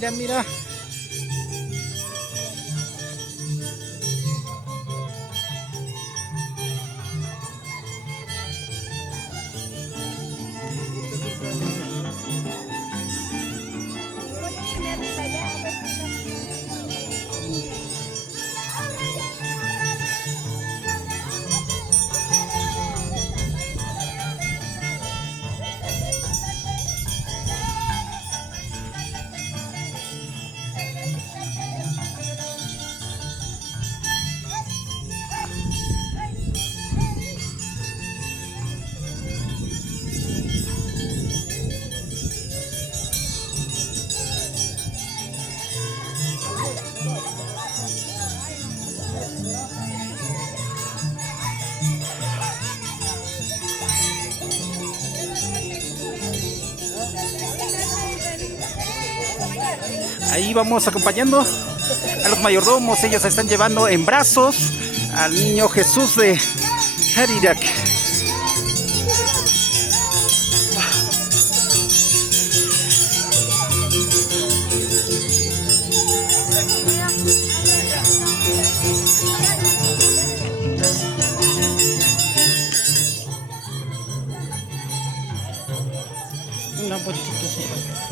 mira, mira. Ahí vamos acompañando a los mayordomos. Ellos están llevando en brazos al niño Jesús de Harirak. Una vueltita así.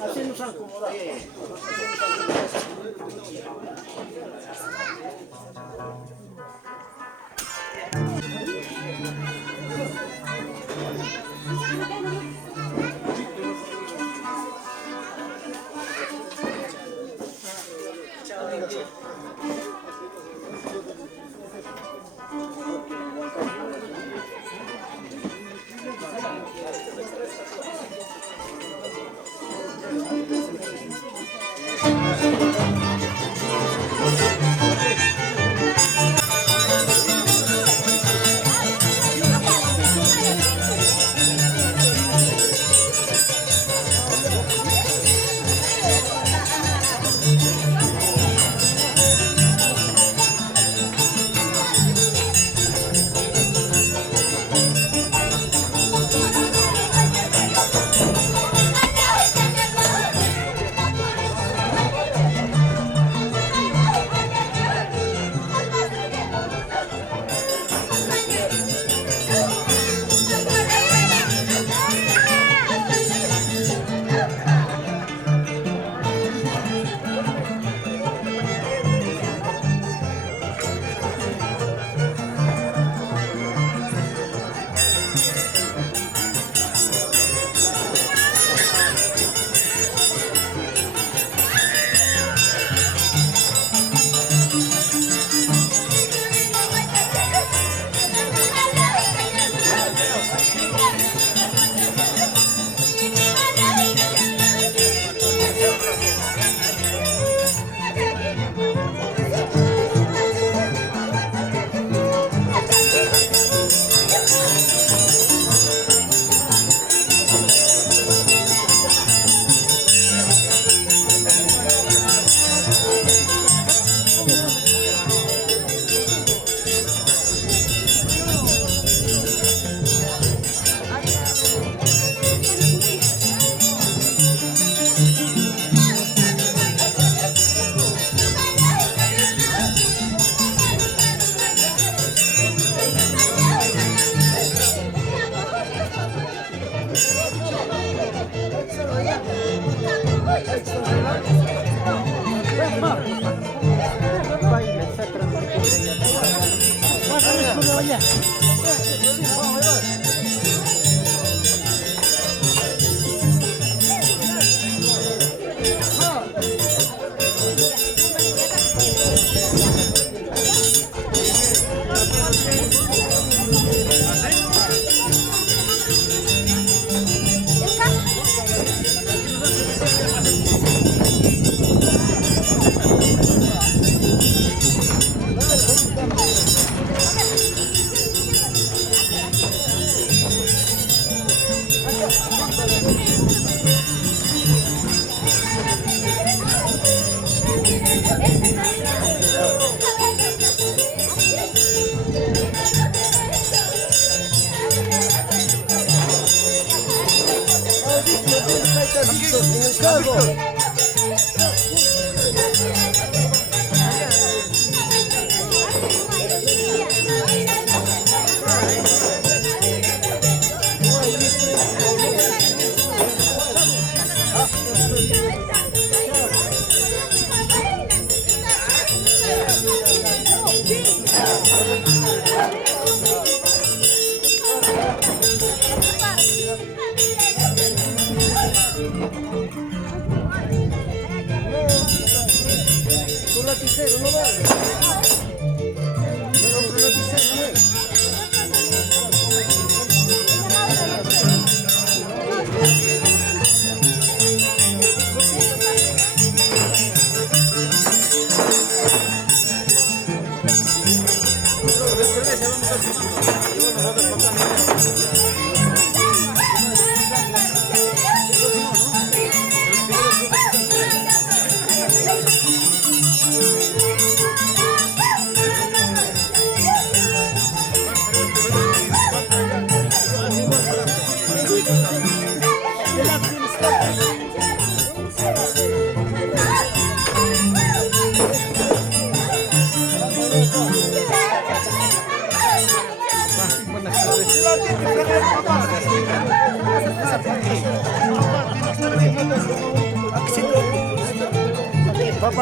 Así nos acomodamos.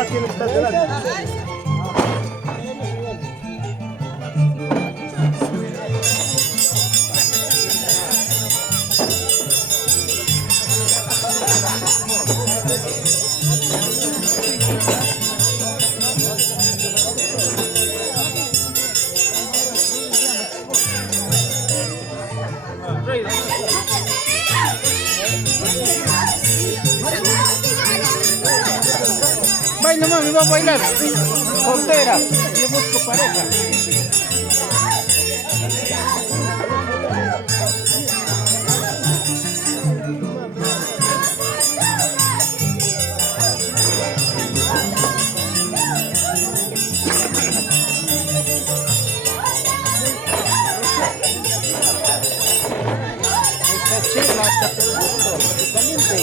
tiene que estar delante. Baila mami, vamos a bailar. Soltera, yo busco pareja. Esta chela está todo caliente.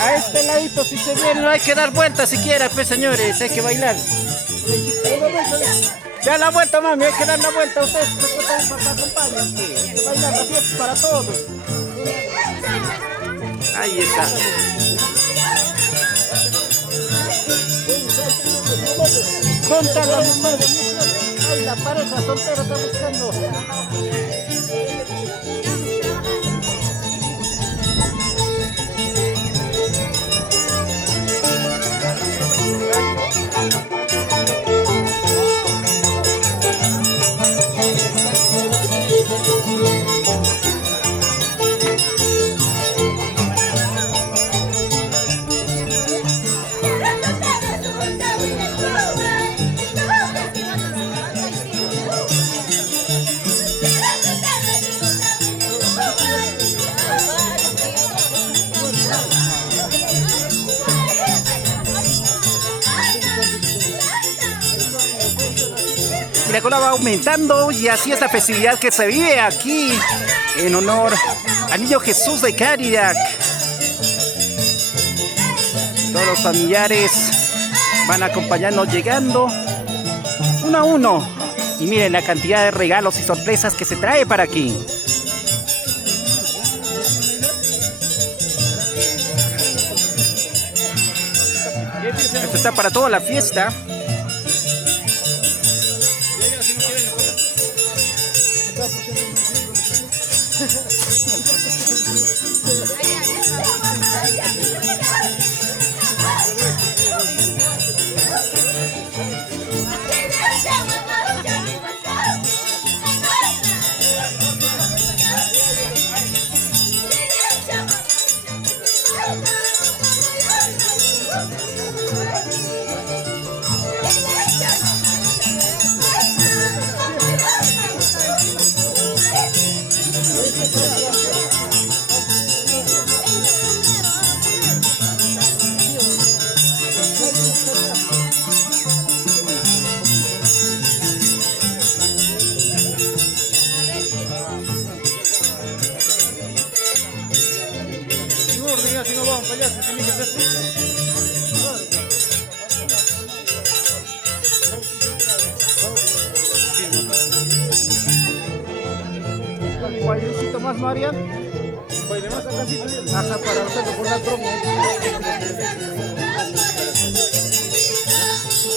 A este ladito si se viene no hay que dar vueltas siquiera, pues señores, hay que bailar. Da la vuelta mami, hay que dar la vuelta a ustedes, pues para acompañar, hay que bailar, la fiesta para todos. Ahí está. Contra la mujer, ay, la pareja soltera está buscando. La cola va aumentando y así es la festividad que se vive aquí en honor al Niño Jesús de Cadillac. Todos los familiares van acompañándonos llegando uno a uno y miren la cantidad de regalos y sorpresas que se trae para aquí. Esto está para toda la fiesta. si no vamos para allá, si tiene que hacer. Un bailecito más, Marian. Baile más acá, sí. Ajá, para hacerlo por la promo.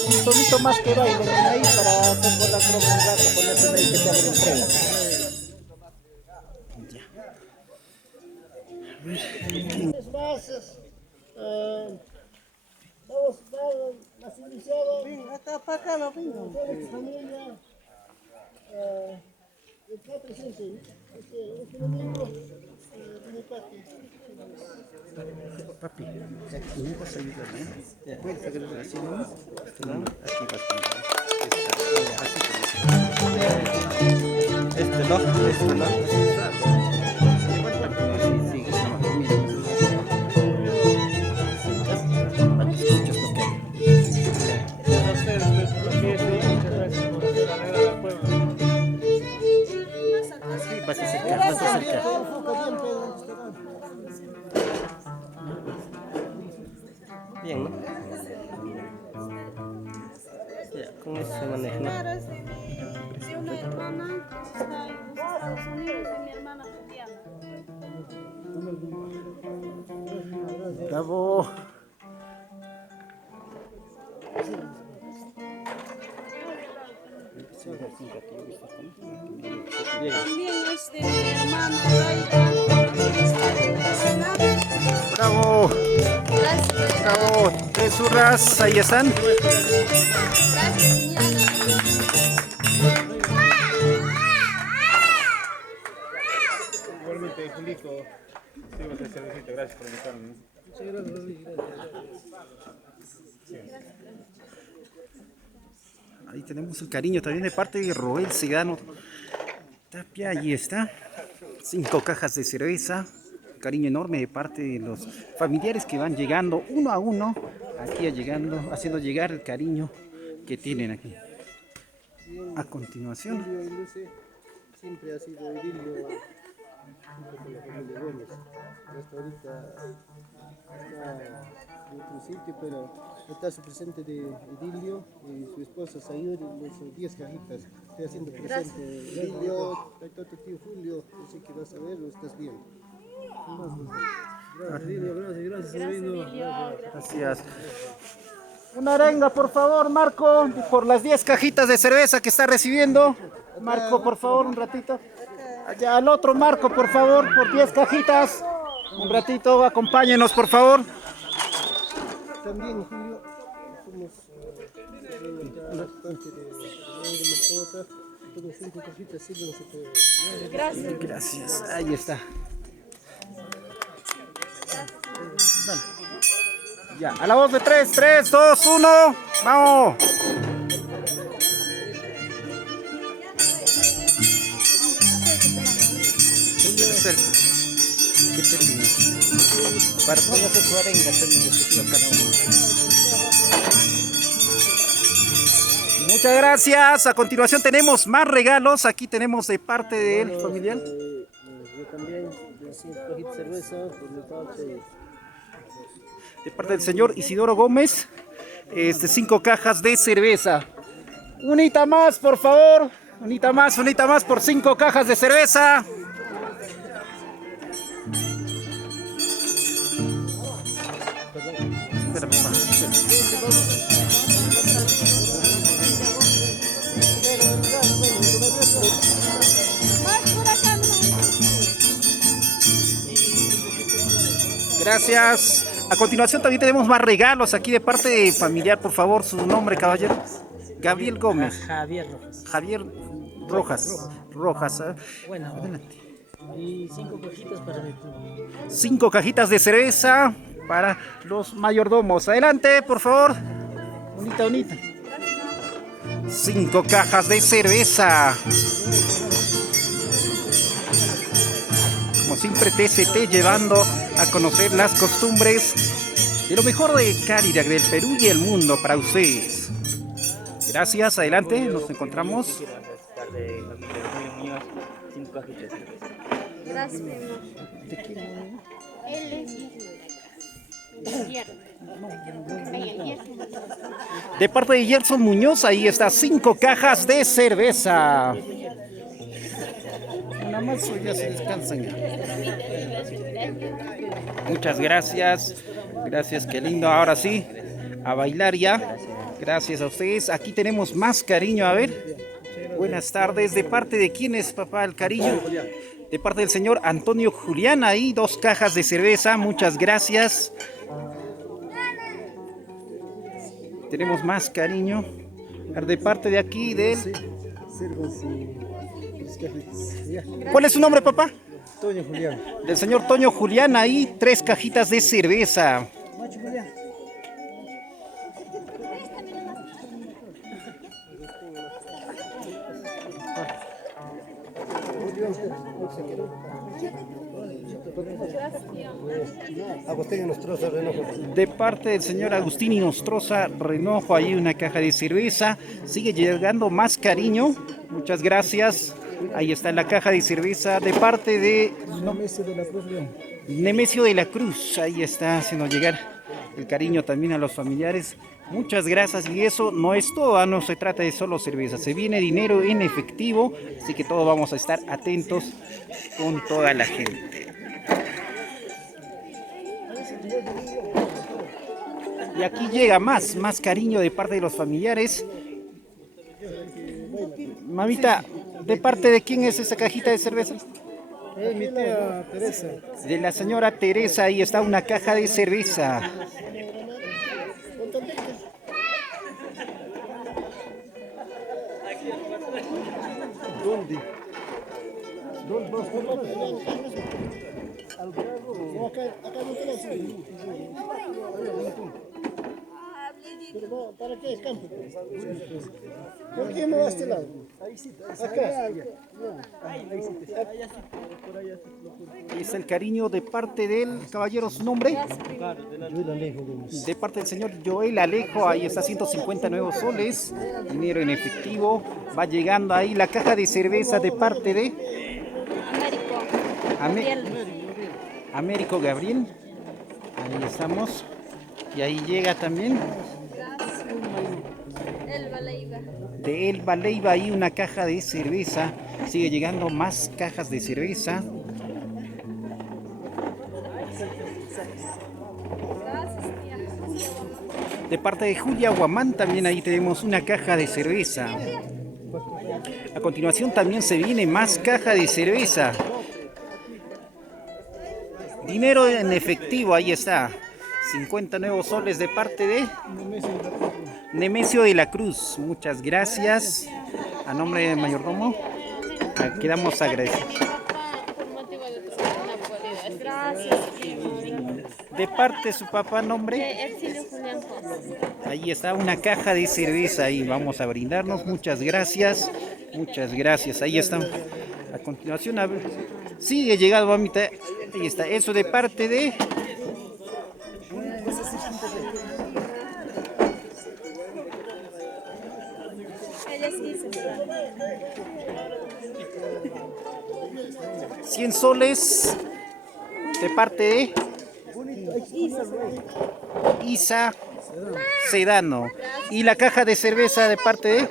Un tonito más que baile ahí para hacer por la promo un rato, ponerse ahí que se abre el tren. Vamos, las iniciadas. Hasta para acá lo vengo. Familia. Está presente. Este domingo, mi papi. Papi, ¿me vas a ayudar, no? ¿Puedes sacar así, no? Aquí vas a este no. Sí, sí, no, mira. Para que escuches lo que A ustedes por la fiesta y muchas gracias por hacer alegrar al pueblo. sí, vas a acercar. Bien, ¿no? Ya, con eso se maneja, ¿no? Una hermana que está en los Estados Unidos y mi hermana Juliana. Bravo. También es de mi hermana Raida, que está en Barcelona. Bravo. Gracias, Bravo. Tres zurras, ahí están. gracias, señora. Igualmente, Julito, sí, va a ser servicio. Gracias por invitarme. Muchas gracias. Ahí tenemos el cariño también de parte de Roel Sedano Tapia. Ahí está. 5 cajas de cerveza. Cariño enorme de parte de los familiares que van llegando uno a uno. Aquí haciendo llegar el cariño que tienen aquí. A continuación. Siempre ha sido idilio junto con la familia Gómez. Hasta ahorita está en otro sitio, pero está su presente de Idilio y su esposa Sayuri, los 10 cajitas. Estoy haciendo presente. Idilio, está tu tío Julio, así que vas a ver, lo estás viendo. Gracias, Idilio, gracias, Severino. Gracias. Una arenga, por favor, Marco, por las 10 cajitas de cerveza que está recibiendo. Marco, por favor, un ratito. Allá al otro Marco, por favor, por 10 cajitas. Un ratito, acompáñenos, por favor. También, Julio, somos bastante de mi esposa. Tengo 5 cajitas, sí, no se puede. Gracias. Gracias, ahí está. Dale. Ya, a la voz de 3, 3, 2, 1, vamos. Espera. ¿Qué termina? Para poder hacer su arenga, cada uno. Muchas gracias. A continuación tenemos más regalos. Aquí tenemos de parte del familiar. Yo también, 5 cajitas de cerveza, por mi parte. De parte del señor Isidoro Gómez, 5 cajas de cerveza. Unita más, por favor. Unita más por 5 cajas de cerveza. Espera, papá. Gracias. A continuación también tenemos más regalos aquí de parte de familiar, por favor, su nombre, caballero. Gabriel Gómez. Javier Rojas. Javier Rojas. Bueno, Adelante. y 5 cajitas para mi 5 cajitas de cerveza para los mayordomos. Adelante, por favor. Unita. 5 cajas de cerveza. Como siempre, TCT llevando a conocer las costumbres de lo mejor de Caribe, del Perú y el mundo para ustedes. Gracias, adelante, nos encontramos. Gracias, mi amor. Él es. De parte de Gerson Muñoz, ahí está 5 cajas de cerveza. Nada más ya se descansan ya. Muchas gracias. Gracias, qué lindo. Ahora sí, a bailar ya. Gracias a ustedes. Aquí tenemos más cariño. A ver. Buenas tardes. ¿De parte de quién es, papá, el cariño? De parte del señor Antonio Julián. Ahí 2 cajas de cerveza. Muchas gracias. Tenemos más cariño. De parte de aquí del... ¿Cuál es su nombre, papá? Toño Julián. Del señor Toño Julián, ahí 3 cajitas de cerveza. Agustín Nostroza, Renojo. De parte del señor Agustín Nostroza Renojo, ahí una caja de cerveza. Sigue llegando más cariño. Muchas gracias. Ahí está la caja de cerveza de parte de Nemesio de la Cruz León. Nemesio de la Cruz. Ahí está haciendo llegar el cariño también a los familiares. Muchas gracias. Y eso no es todo, no se trata de solo cerveza. Se viene dinero en efectivo, así que todos vamos a estar atentos con toda la gente. Y aquí llega más cariño de parte de los familiares. Mamita, ¿de parte de quién es esa cajita de cerveza? Es mi tía Teresa. De la señora Teresa, ahí está una caja de cerveza. ¿Dónde? ¿Dónde vas? ¿Al bravo? No, acá no tenemos. Pero ¿para qué es campo? ¿Por qué no vas a este lado? Acá. Ahí está el cariño de parte del caballero, ¿su nombre? Joel Alejo Gómez. De parte del señor Joel Alejo, ahí está 150 nuevos soles, dinero en efectivo. Va llegando ahí la caja de cerveza de parte de Américo Gabriel. Ahí estamos. Y ahí llega también de Elba Leiva, ahí una caja de cerveza. Sigue llegando más cajas de cerveza. De parte de Julia Guamán también ahí tenemos una caja de cerveza. A continuación también se viene más caja de cerveza. Dinero en efectivo, ahí está. 50 nuevos soles de parte de Nemesio de la Cruz. Muchas gracias. A nombre del mayordomo, quedamos agradecidos. De parte de su papá, nombre. Ahí está una caja de cerveza y vamos a brindarnos. Muchas gracias. Muchas gracias. Ahí está. A continuación, a ver. Sigue llegando, mamita. Ahí está. Eso de parte de... $100 soles de parte de Isa Sedano. Y la caja de cerveza de parte de...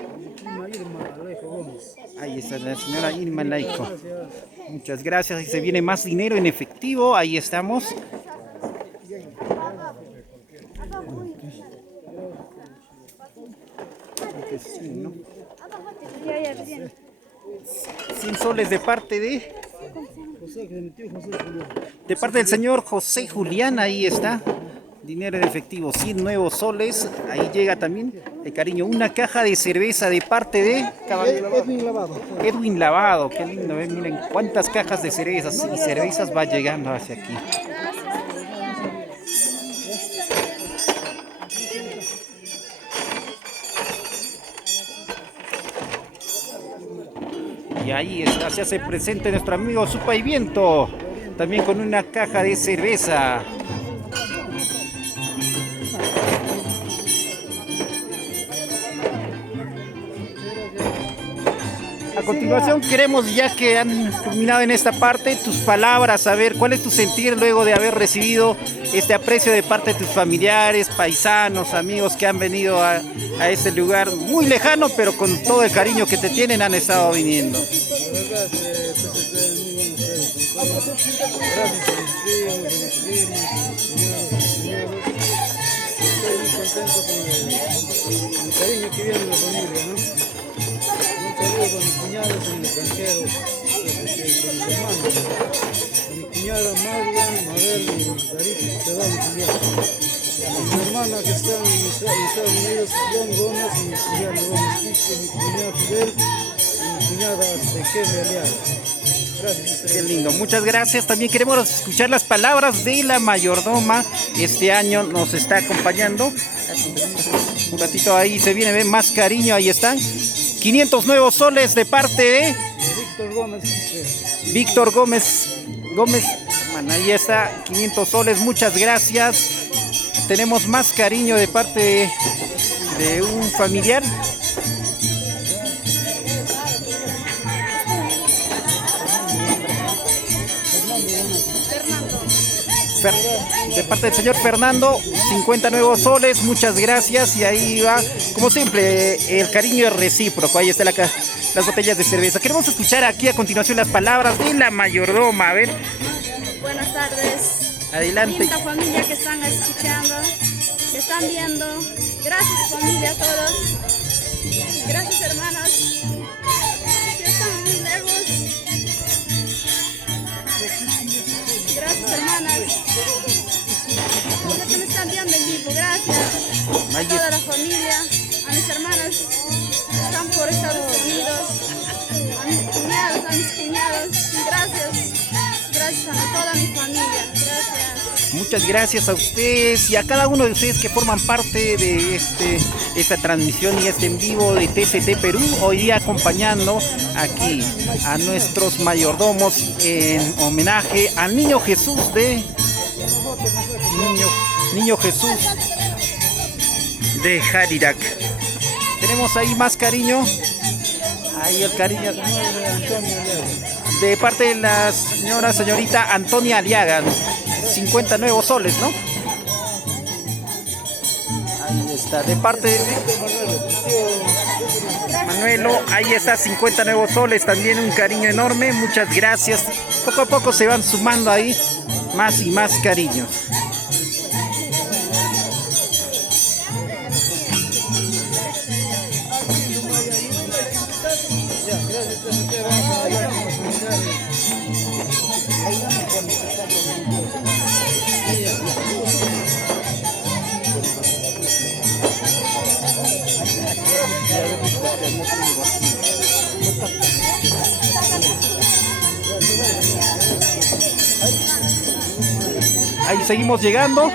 Ahí está la señora Irma Laico. Muchas gracias. Y se viene más dinero en efectivo. Ahí estamos. $100 soles de parte de... De parte del señor José Julián, ahí está. Dinero en efectivo, 100 nuevos soles. Ahí llega también el cariño. Una caja de cerveza de parte de Edwin Lavado. Edwin Lavado. Qué lindo, ¿ven? Miren cuántas cajas de cervezas y cervezas va llegando hacia aquí. Y ahí está, se hace presente nuestro amigo Supa y Viento, también con una caja de cerveza. A continuación queremos, ya que han culminado en esta parte, tus palabras, a ver, ¿cuál es tu sentir luego de haber recibido este aprecio de parte de tus familiares, paisanos, amigos que han venido a este lugar muy lejano, pero con todo el cariño que te tienen han estado viniendo? La verdad, muy buenos días. Gracias a mis primos, a mis primas, cuñados. Estoy muy contento con el cariño que viene de la familia, ¿no? Un saludo a mis cuñados en el extranjero, con mis hermanos. A mi cuñada Magda, Mabel y Darito, se van también. A mi hermana que está en Estados Unidos, John Gómez, y mi cuñada Gómez Quispe, mi cuñada Fidel y mi cuñada Tequeme Aliaga. Gracias. Qué lindo, muchas gracias. También queremos escuchar las palabras de la mayordoma. Este año nos está acompañando. Un ratito ahí se viene, ven más cariño, ahí están. 500 nuevos soles de parte de Víctor Gómez Quispe. Víctor Gómez. Bueno, ahí está, 500 soles, muchas gracias. Tenemos más cariño de parte de un familiar. De parte del señor Fernando, 50 nuevos soles, muchas gracias. Y ahí va, como siempre, el cariño es recíproco. Ahí está las botellas de cerveza. Queremos escuchar aquí a continuación las palabras de la mayordoma. A ver, Buenas tardes. adelante. Linda familia que están escuchando, que están viendo. Gracias familia a todos. Gracias hermanos. Que están muy lejos. Gracias hermanas. Los que me están viendo en vivo, gracias. A toda la familia, a mis hermanas que están por Estados Unidos, a mis cuñados, gracias. Gracias a toda mi familia, gracias. Muchas gracias a ustedes y a cada uno de ustedes que forman parte de esta transmisión y este en vivo de TCT Perú. Hoy día acompañando aquí a nuestros mayordomos en homenaje al Niño Jesús de Niño Jesús de Jarirac. Tenemos ahí más cariño. Ahí el cariño de parte de la señorita Antonia Aliaga, 50 nuevos soles, ¿no? Ahí está, de parte de Manuelo, ahí está, 50 nuevos soles, también un cariño enorme, muchas gracias. Poco a poco se van sumando ahí más y más cariños. Ahí seguimos llegando.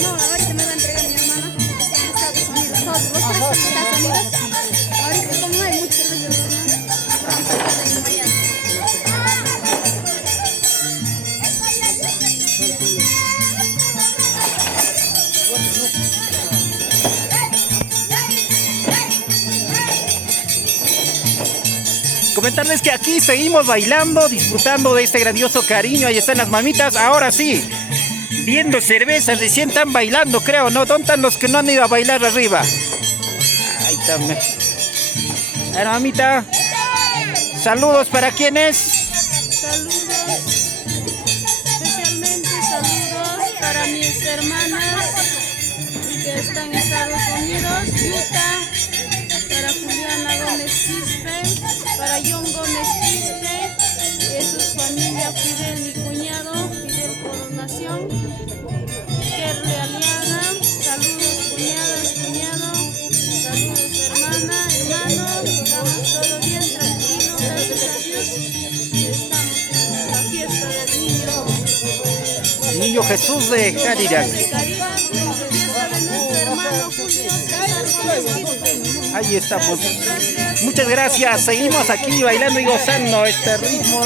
No, ahorita me va a entregar mi hermana. Está en Estados Unidos. Los tres están en Estados Unidos. Ahorita como no hay muchas cervezas, vamos a estar en Miami. Comentarles que aquí seguimos bailando, disfrutando de este grandioso cariño. Ahí están las mamitas, ahora sí, viendo cervezas, recién están bailando, creo, ¿no? ¿Dónde están los que no han ido a bailar arriba? Ahí también. A ver, mamita, saludos para quienes. Saludos, especialmente saludos para mis hermanas que están en Estados Unidos, Utah, para Juliana Gómez Quispe, para John Gómez Quispe, y su familia Fidel, mi cuñado, Fidel Coronación, Kerle Aliaga, saludos cuñadas, cuñado, saludos hermana, hermano, estamos todo bien, tranquilo, gracias a Dios, estamos en la fiesta del niño. Niño Jesús de Jarirac. De Caribe, fiesta de nuestro hermano. hermano Julio César. Ahí estamos. Muchas gracias. Seguimos aquí bailando y gozando este ritmo.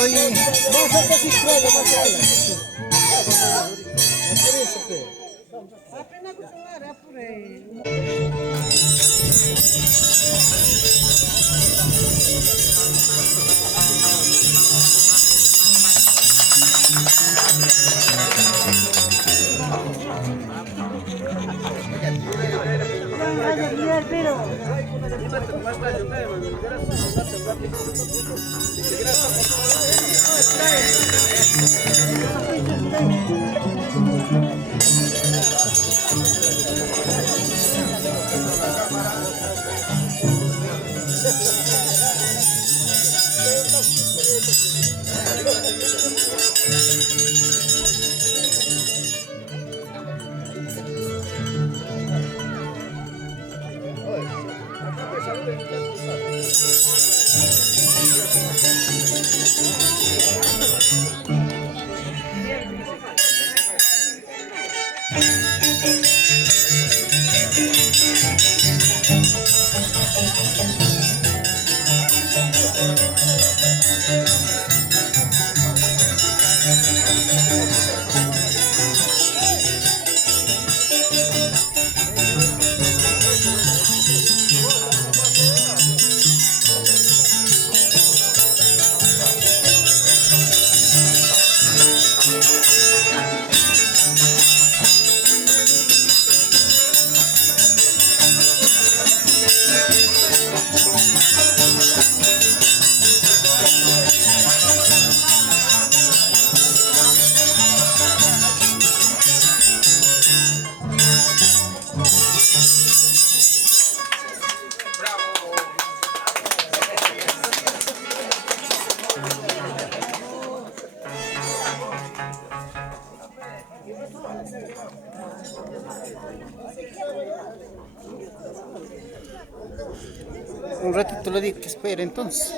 Un ratito le digo que espere entonces.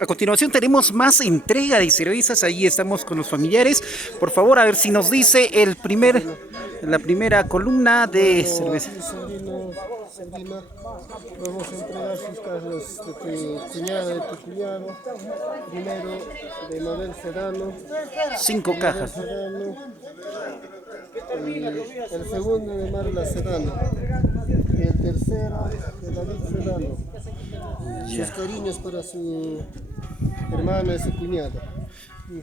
A continuación tenemos más entrega de cervezas. Ahí estamos con los familiares. Por favor, a ver si nos dice la primera columna de cerveza. Sobrina, vamos a entregar sus cajas de tu cuñada, de tu cuñado. Primero de Mabel Sedano. 5 cajas. El segundo de Marla Sedano. Y el tercero de David Sedano. Sus cariños para su hermana y su cuñada.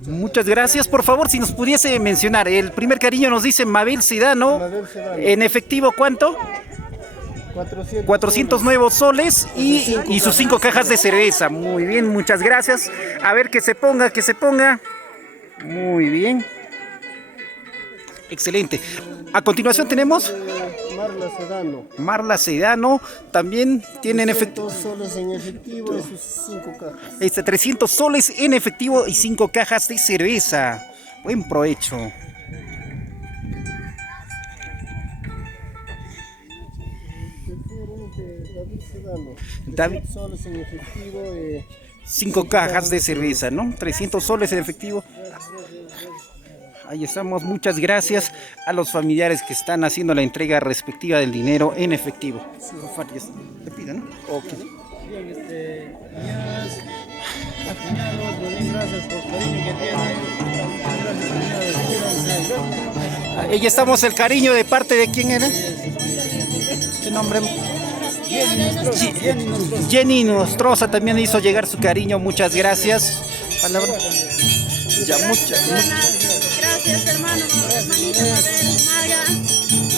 Muchas gracias. Por favor, si nos pudiese mencionar, el primer cariño nos dice Mabel Sedano. En efectivo, ¿cuánto? 400 nuevos soles y sus 5 cajas de cerveza. Muy bien, muchas gracias. A ver, que se ponga. Muy bien. Excelente. A continuación tenemos Marla Sedano. Marla Sedano. También tienen 300 soles en efectivo y sus 5 cajas. 300 soles en efectivo y 5 cajas de cerveza. Buen provecho. David Sedano. David. 300 soles en efectivo y 5 cajas de cerveza, ¿no? 300 soles en efectivo. Ahí estamos, muchas gracias a los familiares que están haciendo la entrega respectiva del dinero en efectivo. Te pido, ¿no? Okay. Bien, niñas, cuñados, bien, gracias por el cariño que tienen. Gracias, cuñados, Ahí estamos, el cariño de parte de quién era. ¿Qué nombre? Jenny Nostroza también hizo llegar su cariño, muchas gracias. Palabra. Ya, muchas. Gracias, hermano, hermanita Mabel, Maga.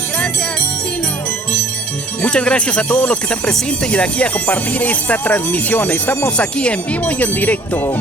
Gracias, Chino. Muchas gracias a todos los que están presentes y de aquí a compartir esta transmisión. Estamos aquí en vivo y en directo.